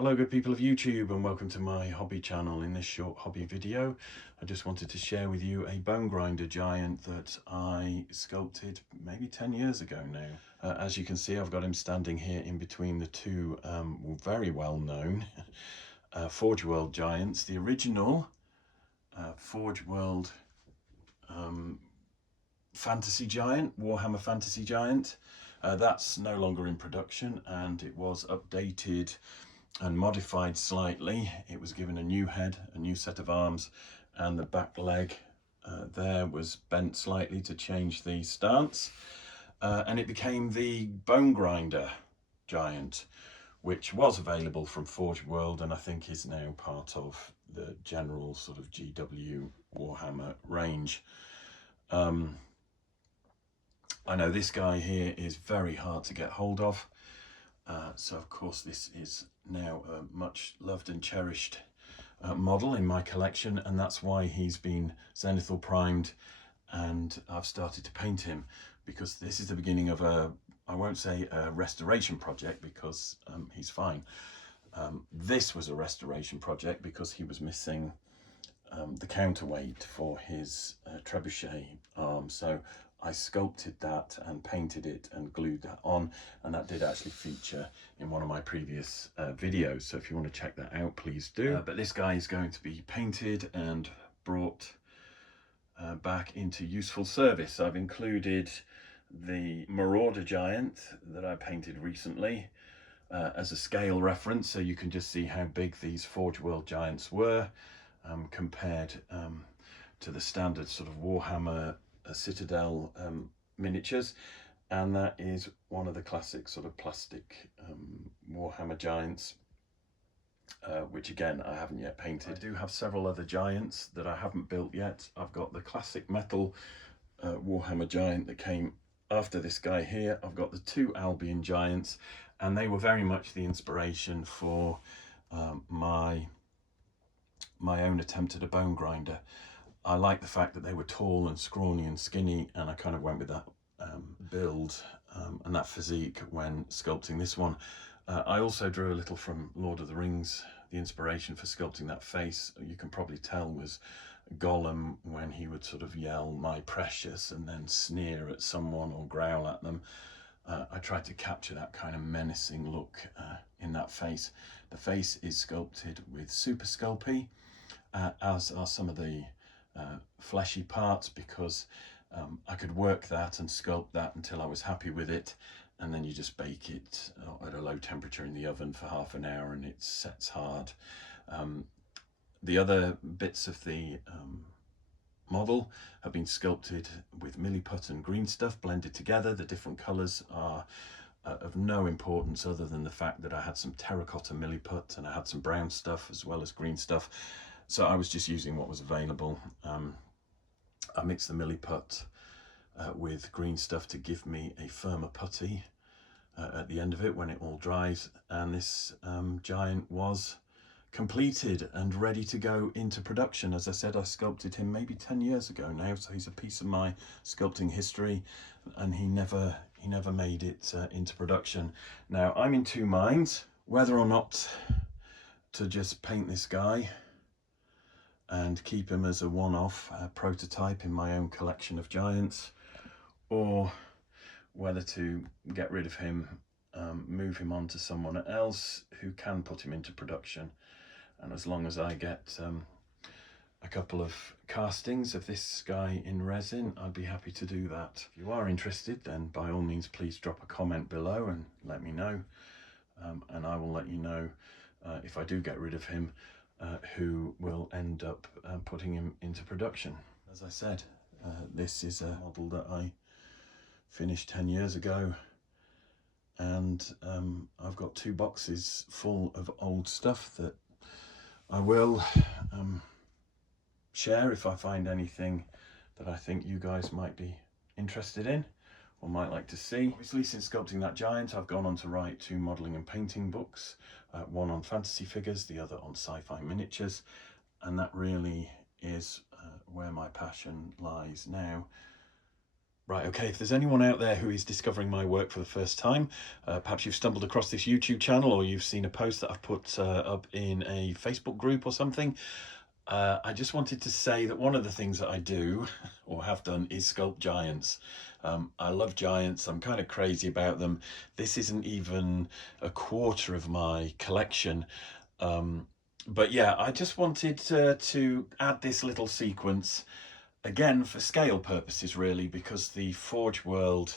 Hello good people of YouTube, and welcome to my hobby channel. In this short hobby video I just wanted to share with you a bone grinder giant that I sculpted maybe 10 years ago now. As you can see, I've got him standing here in between the two very well known Forgeworld giants. The original Forgeworld fantasy giant, Warhammer fantasy giant, that's no longer in production, and it was updated and modified slightly. It was given a new head, a new set of arms, and the back leg there was bent slightly to change the stance, and it became the Bonegrinder giant, which was available from Forgeworld and I think is now part of the general sort of GW Warhammer range. I know this guy here is very hard to get hold of, so of course this is now a much loved and cherished model in my collection, and that's why he's been zenithal primed and I've started to paint him, because this is the beginning of I won't say a restoration project because he's fine. This was a restoration project because he was missing the counterweight for his trebuchet arm, so I sculpted that and painted it and glued that on, and that did actually feature in one of my previous videos, so if you want to check that out, please do. But this guy is going to be painted and brought back into useful service. I've included the Marauder giant that I painted recently as a scale reference, so you can just see how big these Forgeworld giants were compared to the standard sort of Warhammer Citadel miniatures, and that is one of the classic sort of plastic Warhammer giants, which again I haven't yet painted. I do have several other giants that I haven't built yet. I've got the classic metal Warhammer giant that came after this guy here. I've got the two Albion giants, and they were very much the inspiration for my own attempt at a bone grinder. I like the fact that they were tall and scrawny and skinny, and I kind of went with that build and that physique when sculpting this one. I also drew a little from Lord of the Rings. The inspiration for sculpting that face, you can probably tell, was Gollum when he would sort of yell "my precious" and then sneer at someone or growl at them. I tried to capture that kind of menacing look in that face. The face is sculpted with Super Sculpey, as are some of the fleshy parts, because I could work that and sculpt that until I was happy with it, and then you just bake it at a low temperature in the oven for half an hour and it sets hard. The other bits of the model have been sculpted with milliput and green stuff blended together. The different colours are of no importance other than the fact that I had some terracotta milliput and I had some brown stuff as well as green stuff. So I was just using what was available. I mixed the milliput with green stuff to give me a firmer putty at the end of it when it all dries, and this giant was completed and ready to go into production. As I said, I sculpted him maybe 10 years ago now, so he's a piece of my sculpting history, and he never made it into production. Now I'm in two minds whether or not to just paint this guy and keep him as a one-off prototype in my own collection of giants, or whether to get rid of him, move him on to someone else who can put him into production. And as long as I get a couple of castings of this guy in resin, I'd be happy to do that. If you are interested, then by all means please drop a comment below and let me know, and I will let you know if I do get rid of him, who will end up putting him into production. As I said, this is a model that I finished 10 years ago, and I've got two boxes full of old stuff that I will share if I find anything that I think you guys might be interested in or might like to see. Obviously, since sculpting that giant, I've gone on to write two modelling and painting books, one on fantasy figures, the other on sci-fi miniatures, and that really is where my passion lies now. Right, okay, if there's anyone out there who is discovering my work for the first time, perhaps you've stumbled across this YouTube channel, or you've seen a post that I've put up in a Facebook group or something, I just wanted to say that one of the things that I do, or have done, is sculpt giants. I love giants, I'm kind of crazy about them. This isn't even a quarter of my collection. But yeah, I just wanted to add this little sequence, again for scale purposes really, because the Forgeworld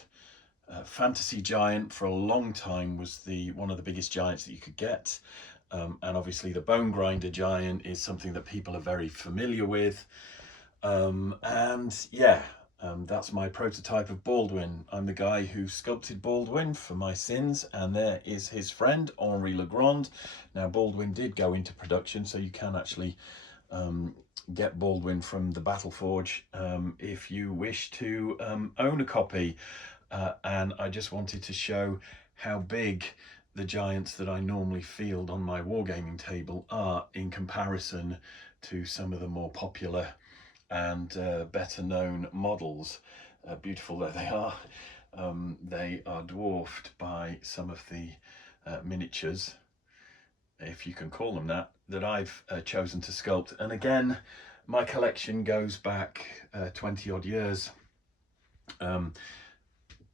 fantasy giant for a long time was one of the biggest giants that you could get. And obviously the Bonegrinder giant is something that people are very familiar with. And yeah, that's my prototype of Baldwin. I'm the guy who sculpted Baldwin for my sins, and there is his friend Henri Legrand. Now Baldwin did go into production, so you can actually get Baldwin from the Battleforge if you wish to own a copy. And I just wanted to show how big the giants that I normally field on my wargaming table are in comparison to some of the more popular and better known models. Beautiful though they are dwarfed by some of the miniatures, if you can call them that I've chosen to sculpt. And again, my collection goes back 20 odd years.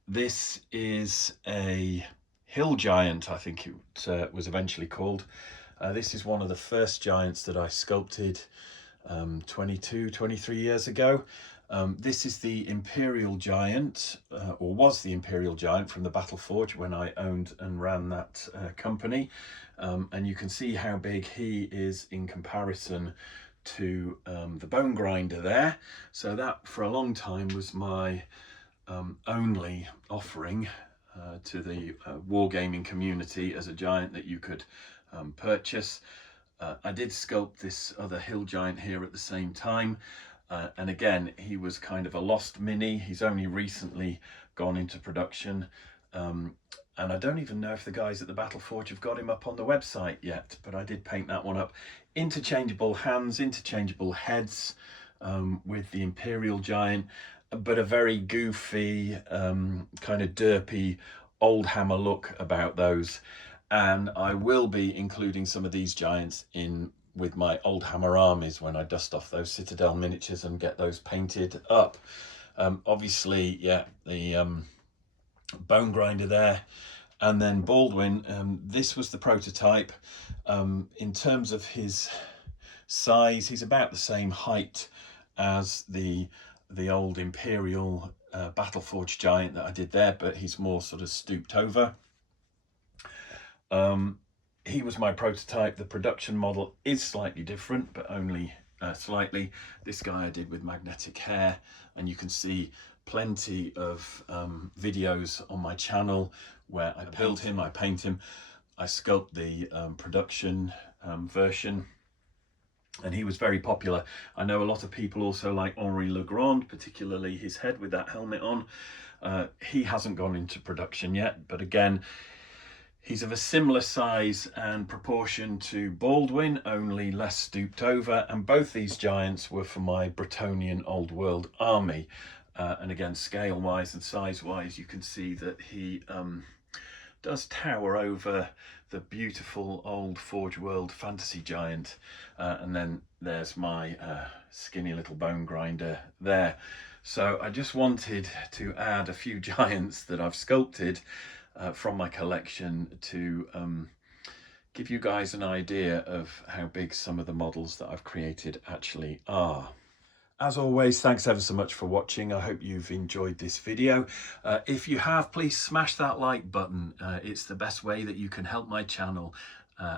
This is a hill giant, I think it was eventually called. This is one of the first giants that I sculpted 23 years ago. This is the Imperial Giant, or was the Imperial Giant from the Battleforge when I owned and ran that company. And you can see how big he is in comparison to the Bonegrinder there. So that for a long time was my only offering to the wargaming community as a giant that you could purchase. I did sculpt this other hill giant here at the same time, and again he was kind of a lost mini. He's only recently gone into production, and I don't even know if the guys at the Battleforge have got him up on the website yet, but I did paint that one up. Interchangeable hands, interchangeable heads with the Imperial Giant, but a very goofy, kind of derpy old hammer look about those. And I will be including some of these giants in with my old hammer armies when I dust off those Citadel miniatures and get those painted up. Obviously, yeah, the Bonegrinder there, and then Baldwin. This was the prototype. In terms of his size, he's about the same height as the old Imperial Battleforge giant that I did there, but he's more sort of stooped over. He was my prototype. The production model is slightly different, but only slightly. This guy I did with magnetic hair, and you can see plenty of videos on my channel where I build him, I paint him, I sculpt the production version. And he was very popular. I know a lot of people also like Henri Legrand, particularly his head with that helmet on. He hasn't gone into production yet, but again, he's of a similar size and proportion to Baldwin, only less stooped over. And both these giants were for my Bretonnian Old World army. And again, scale-wise and size-wise, you can see that he does tower over the beautiful old Forgeworld fantasy giant. And then there's my skinny little Bonegrinder there. So I just wanted to add a few giants that I've sculpted from my collection to give you guys an idea of how big some of the models that I've created actually are. As always, thanks ever so much for watching. I hope you've enjoyed this video. If you have, please smash that like button. It's the best way that you can help my channel,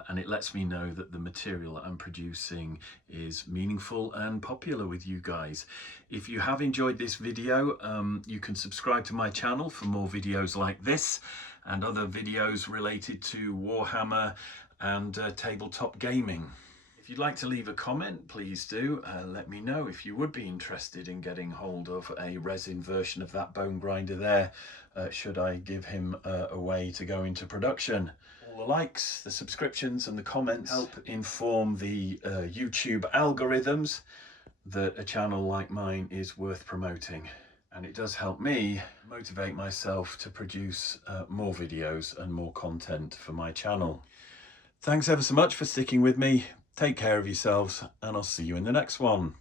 and it lets me know that the material that I'm producing is meaningful and popular with you guys. If you have enjoyed this video, you can subscribe to my channel for more videos like this and other videos related to Warhammer and tabletop gaming. If you'd like to leave a comment, please do. Let me know if you would be interested in getting hold of a resin version of that Bonegrinder there, should I give him a way to go into production. All the likes, the subscriptions and the comments help inform the YouTube algorithms that a channel like mine is worth promoting. and it does help me motivate myself to produce more videos and more content for my channel. Thanks ever so much for sticking with me. Take care of yourselves, and I'll see you in the next one.